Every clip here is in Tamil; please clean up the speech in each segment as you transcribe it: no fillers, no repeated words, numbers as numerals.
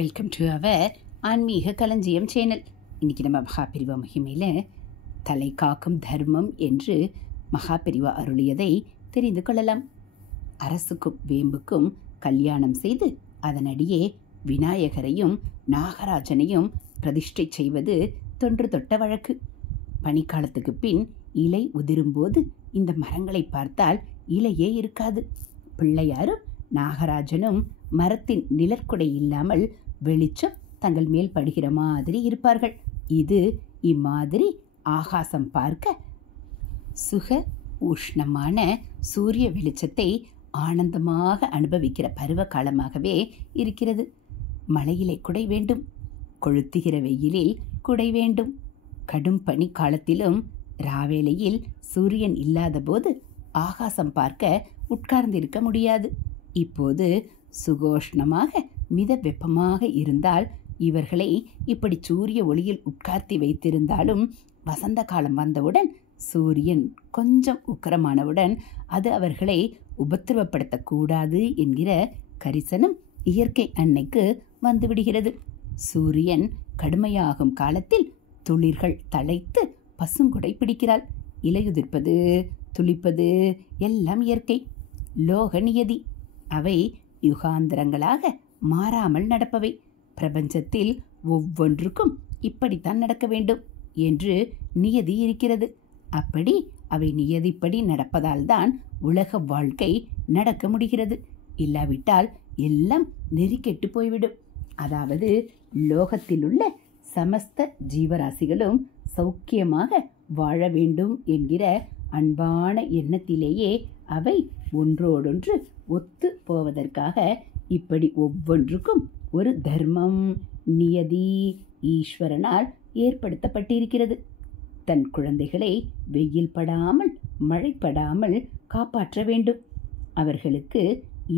வெல்கம் டு அவர் ஆன்மீக களஞ்சியம் சேனல். இன்றைக்கி நம்ம மகாபிரிவா மகிமையில் தலை காக்கும் தர்மம் என்று மகாபிரிவா அருளியதை தெரிந்து கொள்ளலாம். அரசுக்கும் வேம்புக்கும் கல்யாணம் செய்து அதனடியே விநாயகரையும் நாகராஜனையும் பிரதிஷ்டை செய்வது தொன்று தொட்ட வழக்கு. பனிக்காலத்துக்கு பின் இலை உதிரும்போது இந்த மரங்களை பார்த்தால் இலையே இருக்காது. பிள்ளையாரும் நாகராஜனும் மரத்தின் நிழற்குடை இல்லாமல் வெளிச்சம் தங்கள் மேல் படுகிற மாதிரி இருப்பார்கள். இது இம்மாதிரி ஆகாசம் பார்க்க சுக உஷ்ணமான சூரிய வெளிச்சத்தை ஆனந்தமாக அனுபவிக்கிற பருவ காலமாகவே இருக்கிறது. மழையிலே குடை வேண்டும், கொளுத்துகிற வெயிலில் குடை வேண்டும். கடும் பனி காலத்திலும் ராவேளையில் சூரியன் இல்லாத போது ஆகாசம் பார்க்க உட்கார்ந்திருக்க முடியாது. இப்போது சுகோஷ்ணமாக மித வெப்பமாக இருந்தால் இவர்களை இப்படி சூரிய ஒளியில் உட்கார்த்தி வைத்திருந்தாலும் வசந்த காலம் வந்தவுடன் சூரியன் கொஞ்சம் உக்கரமானவுடன் அது அவர்களை உபத்திரவப்படுத்தக்கூடாது என்கிற கரிசனம் இயற்கை அன்னைக்கு வந்துவிடுகிறது. சூரியன் கடுமையாகும் காலத்தில் துளிர்கள் தழைத்து பசுங்குடை பிடிக்கிறாள். இலையுதிர்ப்பது துளிப்பது எல்லாம் இயற்கை, லோக நியதி. அவை யுகாந்திரங்களாக மாறாமல் நடப்பவை. பிரபஞ்சத்தில் ஒவ்வொன்றுக்கும் இப்படித்தான் நடக்க வேண்டும் என்று நியதி இருக்கிறது. அப்படி அவை நியதிப்படி நடப்பதால் தான் உலக வாழ்க்கை நடக்க முடிகிறது. இல்லாவிட்டால் எல்லாம் நெறிக்கெட்டு போய்விடும். அதாவது லோகத்தில் உள்ள சமஸ்த ஜீவராசிகளும் சௌக்கியமாக வாழ வேண்டும் என்கிற அன்பான எண்ணத்திலேயே அவை ஒன்றோடொன்று ஒத்து போவதற்காக இப்படி ஒவ்வொன்றுக்கும் ஒரு தர்மம் நியதி ஈஸ்வரனால் ஏற்படுத்தப்பட்டிருக்கிறது. தன் குழந்தைகளை வெயில் படாமல் மழை படாமல் காப்பாற்ற வேண்டும். அவர்களுக்கு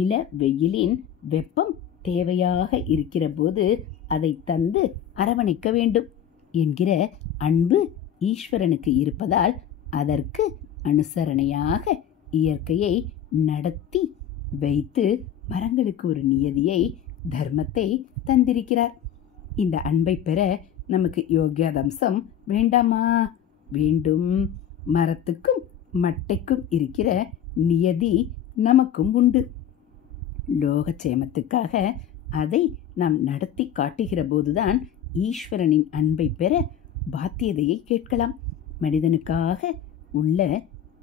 இள வெயிலின் வெப்பம் தேவையாக இருக்கிற போது அதை தந்து அரவணைக்க வேண்டும் என்கிற அன்பு ஈஸ்வரனுக்கு இருப்பதால் அதற்கு அனுசரணையாக இயற்கையை நடத்தி வைத்து மரங்களுக்கு ஒரு நியதியை தர்மத்தை தந்திருக்கிறார். இந்த அன்பை பெற நமக்கு யோகியாதம்சம் வேண்டாமா? வேண்டும். மரத்துக்கும் மட்டைக்கும் இருக்கிற நியதி நமக்கும் உண்டு. லோகக்ஷேமத்துக்காக அதை நாம் நடத்தி காட்டுகிற போதுதான் ஈஸ்வரனின் அன்பை பெற பாத்தியதையை கேட்கலாம். மனிதனுக்காக உள்ள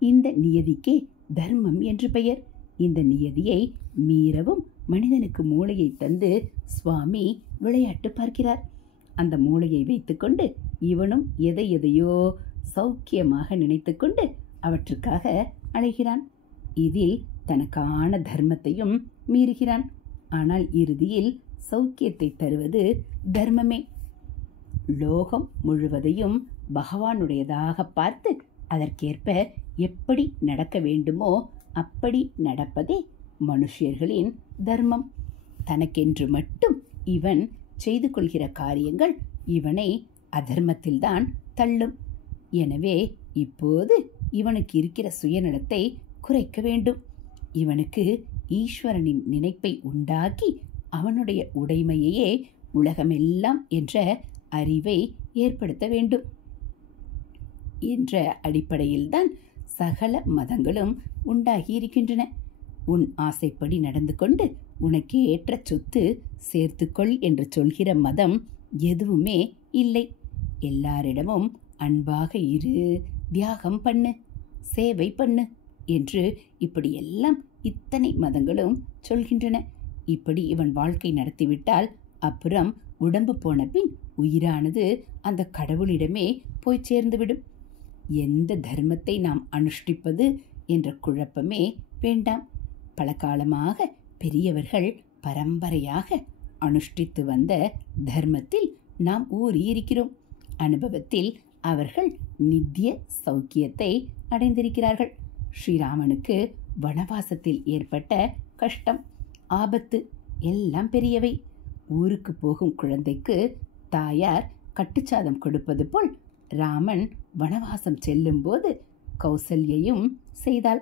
இந்த நியதிக்கே தர்மம் என்று பெயர். இந்த நியதியை மீறவும் மனிதனுக்கு மூளையை தந்து சுவாமி விளையாட்டு பார்க்கிறார். அந்த மூளையை வைத்துக்கொண்டு இவனும் எதையோ சௌக்கியமாக நினைத்து கொண்டு அவற்றுக்காக அழைகிறான். இதில் தனக்கான தர்மத்தையும் மீறுகிறான். ஆனால் இறுதியில் சௌக்கியத்தை தருவது தர்மமே. லோகம் முழுவதையும் பகவானுடையதாக பார்த்து அதற்கேற்ப எப்படி நடக்க வேண்டுமோ அப்படி நடப்பதே மனுஷர்களின் தர்மம். தனக்கென்று மட்டும் இவன் செய்து கொள்கிற காரியங்கள் இவனை அதர்மத்தில்தான் தள்ளும். எனவே இப்போது இவனுக்கு இருக்கிற சுயநலத்தை குறைக்க வேண்டும். இவனுக்கு ஈஸ்வரனின் நினைப்பை உண்டாக்கி அவனுடைய உடைமையே உலகமெல்லாம் என்ற அறிவை ஏற்படுத்த வேண்டும் என்ற அடிப்படையில்தான் சகல மதங்களும் உண்டாகி இருக்கின்றன. உன் ஆசைப்படி நடந்து கொண்டு உனக்கு ஏற்ற சொத்து சேர்த்துக்கொள் என்று சொல்கிற மதம் எதுவுமே இல்லை. எல்லாரிடமும் அன்பாக இரு, தியாகம் பண்ணு, சேவை பண்ணு என்று இப்படி எல்லாம் இத்தனை மதங்களும் சொல்கின்றன. இப்படி இவன் வாழ்க்கை நடத்திவிட்டால் அப்புறம் உடம்பு போன பின் உயிரானது அந்த கடவுளிடமே போய் சேர்ந்துவிடும். எந்த தர்மத்தை நாம் அனுஷ்டிப்பது என்ற குழப்பமே வேண்டாம். பல காலமாக பெரியவர்கள் பரம்பரையாக அனுஷ்டித்து வந்த தர்மத்தில் நாம் ஊறியிருக்கிறோம். அனுபவத்தில் அவர்கள் நித்திய சௌக்கியத்தை அடைந்திருக்கிறார்கள். ஸ்ரீராமனுக்கு வனவாசத்தில் ஏற்பட்ட கஷ்டம், ஆபத்து எல்லாம் பெரியவை. ஊருக்கு போகும் குழந்தைக்கு தாயார் கட்டுச்சாதம் கொடுப்பது போல் ராமன் வனவாசம் செல்லும்போது கௌசல்யையும் செய்தாள்.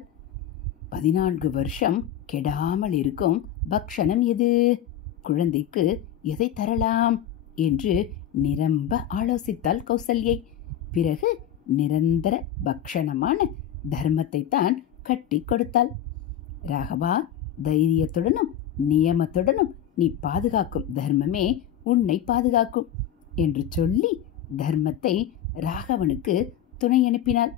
14 வருஷம் கெடாமல் இருக்கும் பக்ஷணம் எது? குழந்தைக்கு எதை தரலாம் என்று நிரம்ப ஆலோசித்தாள் கௌசல்யை. பிறகு நிரந்தர பக்ஷணமான தர்மத்தை தான் கட்டி கொடுத்தாள். ராகவா, தைரியத்துடனும் நியமத்துடனும் நீ பாதுகாக்கும் தர்மமே உன்னை பாதுகாக்கும் என்று சொல்லி தர்மத்தை ராகவனுக்கு துணை அனுப்பினாள்.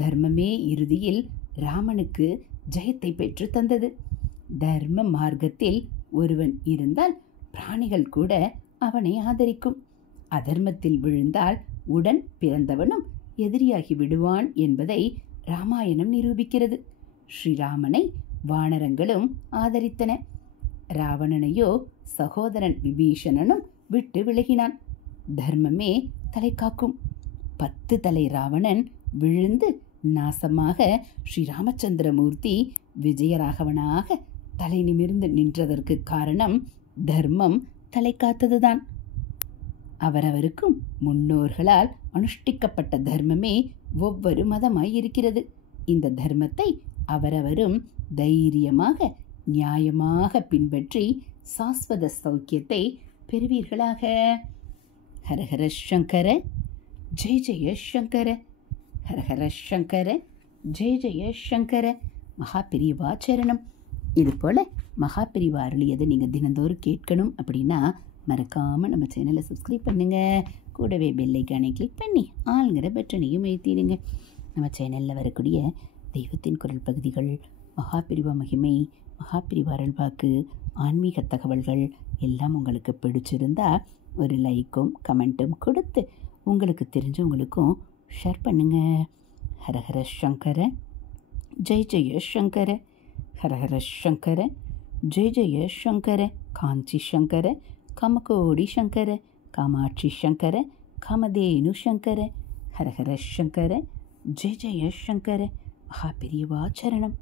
தர்மமே இறுதியில் ராமனுக்கு ஜெயத்தை பெற்று தந்தது. தர்ம மார்க்கத்தில் ஒருவன் இருந்தால் பிராணிகள் கூட அவனை ஆதரிக்கும். அதர்மத்தில் விழுந்தால் உடன் பிறந்தவனும் எதிரியாகி விடுவான் என்பதை ராமாயணம் நிரூபிக்கிறது. ஸ்ரீராமனை வானரங்களும் ஆதரித்தன. ராவணனையோ சகோதரன் விபீஷணனும் விட்டு விலகினான். தர்மமே தலை காக்கும். 10 தலை ராவணன் விழுந்து நாசமாக ஸ்ரீராமச்சந்திரமூர்த்தி விஜயராகவனாக தலை நிமிர்ந்து நின்றதற்கு காரணம் தர்மம் தலை காத்ததுதான். அவரவருக்கும் முன்னோர்களால் அனுஷ்டிக்கப்பட்ட தர்மமே ஒவ்வொரு மதமாய் இருக்கிறது. இந்த தர்மத்தை அவரவரும் தைரியமாக நியாயமாக பின்பற்றி சாஸ்வத சௌக்கியத்தை பெறுவீர்களாக. ஹரஹர சங்கர ஜெய ஜெய சங்கர, ஹரஹர சங்கர ஜெய ஜெய சங்கர. மகாபிரிவா சரணம். இது போல் மகாபிரிவா அருளியதை நீங்கள் தினந்தோறும் கேட்கணும் அப்படின்னா மறக்காமல் நம்ம சேனலை சப்ஸ்கிரைப் பண்ணுங்கள். கூடவே பெல் ஐக்கானை கிளிக் பண்ணி ஆளுங்கிற பட்டனையும் ஏற்றிடுங்க. நம்ம சேனலில் வரக்கூடிய தெய்வத்தின் குரல் பகுதிகள், மகாபிரிவா மகிமை, மகாபிரிவா அருள்வாக்கு, ஆன்மீக தகவல்கள் எல்லாம் உங்களுக்கு பிடிச்சிருந்தா ஒரு லைக்கும் கமெண்ட்டும் கொடுத்து உங்களுக்கு தெரிஞ்சவங்களுக்கும் ஷேர் பண்ணுங்க. ஹரஹர சங்கர ஜெய ஜெய சங்கர, ஹரஹர சங்கர ஜெய ஜெய சங்கர. காஞ்சி சங்கர, காமகோடி சங்கர, காமாட்சி சங்கர, காமதேனு சங்கர. ஹரஹர சங்கர ஜெய ஜெய சங்கர. மகாபிரிவா சரணம்.